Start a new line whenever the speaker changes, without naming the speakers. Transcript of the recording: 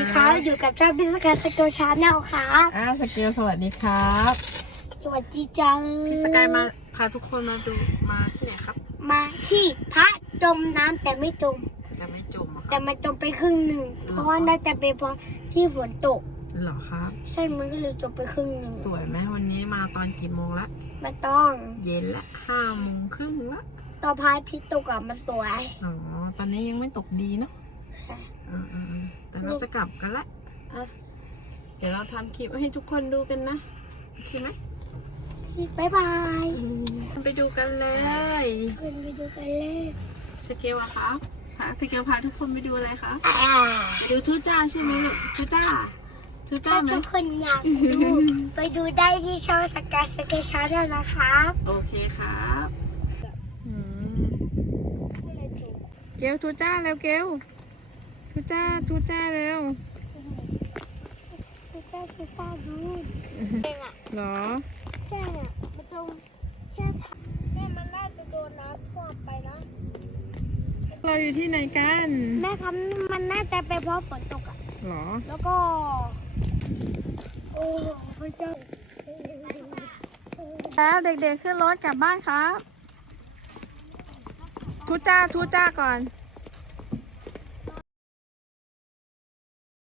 ดีครับ อยู่กับช่องพิสการสโตชาแนลครับ
อ่าสเกลสวัสดีครับ
สวัสดีจัง
พี่สกายมาพาทุกคนมาดูมาที่ไหนครับ
มาที่พระจมน้ำแต่ไม่จม
จะไม่จมอะค
แต่
รับ
มันจมไปครึ่งหนึ่งเพราะว่าน่าจะเป็นเพราะที่ฝนตก
เหรอครับ
ใช่มันก็เลยจมไปครึ่งหนึ่ง
สวยไหมวันนี้มาตอนกี่โมงละ
มันต้อง
เย็นละห้าโมงครึ่งละ
ตอนพระอาทิตย์ตกอะมันสวย
อ๋อ ตอนนี้ยังไม่ตกดีเนอะ
ใช่
อ่าอ่าอ่าแต่เราจะกลับกันละ อะเดี๋ยวเราทำคลิปให้ทุกคนดูกันนะ โอเคไหม
บ๊ายบาย
อืมไปดูกันเลย
ขึ้นไปดูกันเลย
สเกลอะครับพาสเกลพาทุกคนไปดูอะไรคะ
อ่า
ไปดูทูจ้าใช่ไหมลูกทูจ้าทูจ้า
ถ้า
ไหม
ทุกคนอยากดู ไปดูได้ที่ช่องสกายสเกตชาแนลนะครับ
โอเคครับเกลทูจ้าเร็วเกล ทูจ้าทูจ้าเร็ว
สุดาสุดาดูเองอะ
เหรอ
แค่เนี่ยมันจมแค่แค่มันน่าจะโดนน้ำท่วมไปนะ
เราอยู่ที่ไหนกัน
แม่ครับมันน่าจะเป็นเพราะฝนตกอะ
เหรอ
แล้วก็ โอ้พระเจ้า
แล้วเด็กๆขึ้นรถกลับบ้านครับทูจ้าทูจ้าก่อน